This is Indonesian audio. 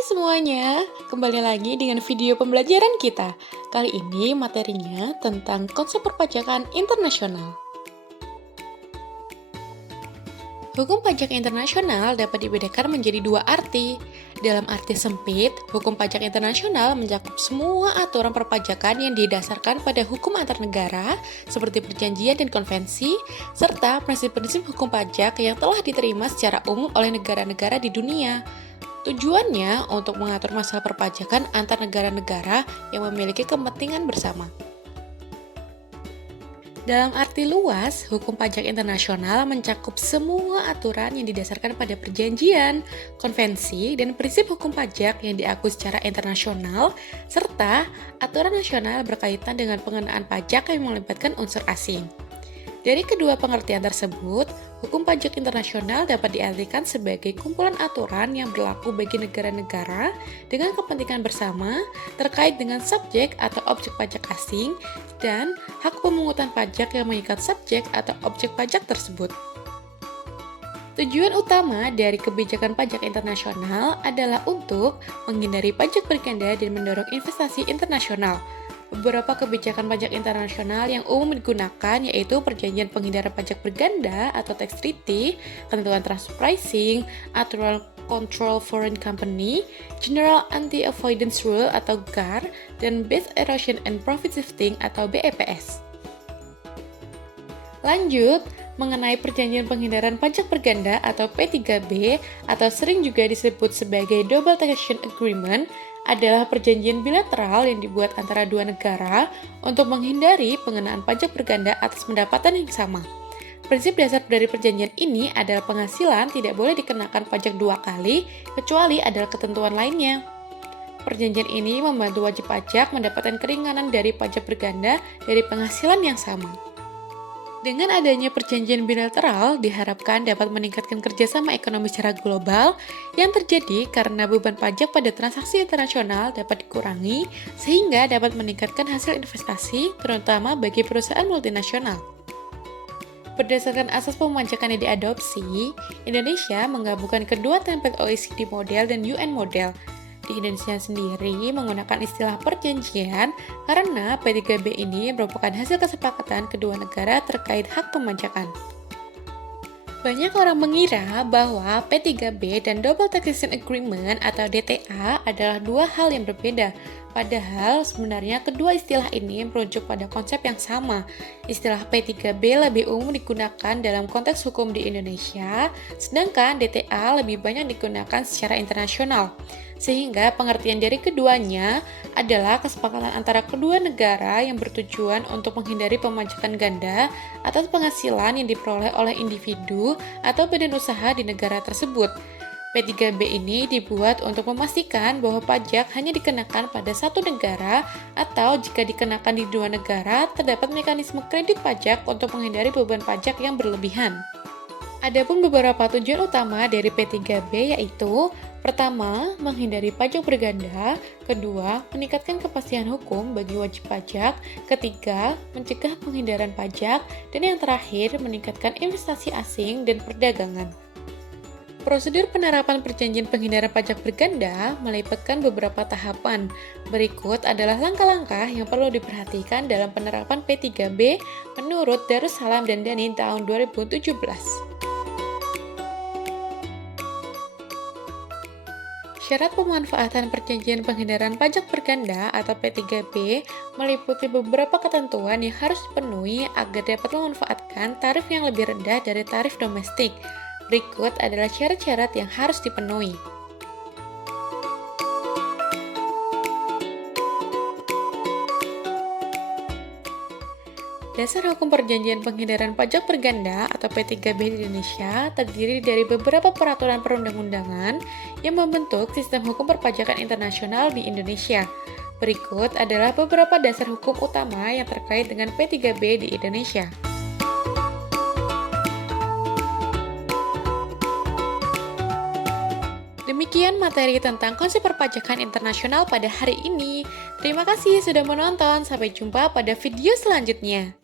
Hai semuanya, kembali lagi dengan video pembelajaran kita. Kali ini materinya tentang konsep perpajakan internasional. Hukum pajak internasional dapat dibedakan menjadi dua arti. Dalam arti sempit, hukum pajak internasional mencakup semua aturan perpajakan yang didasarkan pada hukum antar negara, seperti perjanjian dan konvensi, serta prinsip-prinsip hukum pajak yang telah diterima secara umum oleh negara-negara di dunia. Tujuannya untuk mengatur masalah perpajakan antar negara-negara yang memiliki kepentingan bersama. Dalam arti luas, hukum pajak internasional mencakup semua aturan yang didasarkan pada perjanjian, konvensi, dan prinsip hukum pajak yang diakui secara internasional, serta aturan nasional berkaitan dengan pengenaan pajak yang melibatkan unsur asing. Dari kedua pengertian tersebut, hukum pajak internasional dapat diartikan sebagai kumpulan aturan yang berlaku bagi negara-negara dengan kepentingan bersama terkait dengan subjek atau objek pajak asing dan hak pemungutan pajak yang mengikat subjek atau objek pajak tersebut. Tujuan utama dari kebijakan pajak internasional adalah untuk menghindari pajak berganda dan mendorong investasi internasional. Beberapa kebijakan pajak internasional yang umum digunakan yaitu perjanjian penghindaran pajak berganda atau tax treaty, ketentuan transfer pricing, aturan control foreign company, general anti-avoidance rule atau GAR, dan base erosion and profit shifting atau BEPS. Lanjut, mengenai perjanjian penghindaran pajak berganda atau P3B atau sering juga disebut sebagai Double Taxation Agreement adalah perjanjian bilateral yang dibuat antara dua negara untuk menghindari pengenaan pajak berganda atas pendapatan yang sama. Prinsip dasar dari perjanjian ini adalah penghasilan tidak boleh dikenakan pajak dua kali kecuali ada ketentuan lainnya. Perjanjian ini membantu wajib pajak mendapatkan keringanan dari pajak berganda dari penghasilan yang sama. Dengan adanya perjanjian bilateral, diharapkan dapat meningkatkan kerjasama ekonomi secara global yang terjadi karena beban pajak pada transaksi internasional dapat dikurangi sehingga dapat meningkatkan hasil investasi, terutama bagi perusahaan multinasional. Berdasarkan asas pemajakan yang diadopsi, Indonesia menggabungkan kedua template OECD model dan UN model. Di Indonesia sendiri menggunakan istilah perjanjian karena P3B ini merupakan hasil kesepakatan kedua negara terkait hak pemajakan. Banyak orang mengira bahwa P3B dan Double Taxation Agreement atau DTA adalah dua hal yang berbeda. Padahal sebenarnya kedua istilah ini merujuk pada konsep yang sama. Istilah P3B lebih umum digunakan dalam konteks hukum di Indonesia, sedangkan DTA lebih banyak digunakan secara internasional. Sehingga pengertian dari keduanya adalah kesepakatan antara kedua negara yang bertujuan untuk menghindari pemajakan ganda atas penghasilan yang diperoleh oleh individu atau badan usaha di negara tersebut. P3B ini dibuat untuk memastikan bahwa pajak hanya dikenakan pada satu negara atau jika dikenakan di dua negara, terdapat mekanisme kredit pajak untuk menghindari beban pajak yang berlebihan. Adapun beberapa tujuan utama dari P3B yaitu pertama, menghindari pajak berganda, kedua, meningkatkan kepastian hukum bagi wajib pajak, ketiga, mencegah penghindaran pajak, dan yang terakhir, meningkatkan investasi asing dan perdagangan. Prosedur penerapan perjanjian penghindaran pajak berganda melibatkan beberapa tahapan. Berikut adalah langkah-langkah yang perlu diperhatikan dalam penerapan P3B menurut Darussalam dan Dhani tahun 2017. Syarat pemanfaatan perjanjian penghindaran pajak berganda atau P3B meliputi beberapa ketentuan yang harus dipenuhi agar dapat memanfaatkan tarif yang lebih rendah dari tarif domestik. Berikut adalah syarat-syarat yang harus dipenuhi. Dasar hukum perjanjian penghindaran pajak berganda atau P3B di Indonesia terdiri dari beberapa peraturan perundang-undangan yang membentuk sistem hukum perpajakan internasional di Indonesia. Berikut adalah beberapa dasar hukum utama yang terkait dengan P3B di Indonesia. Demikian materi tentang konsep perpajakan internasional pada hari ini. Terima kasih sudah menonton. Sampai jumpa pada video selanjutnya.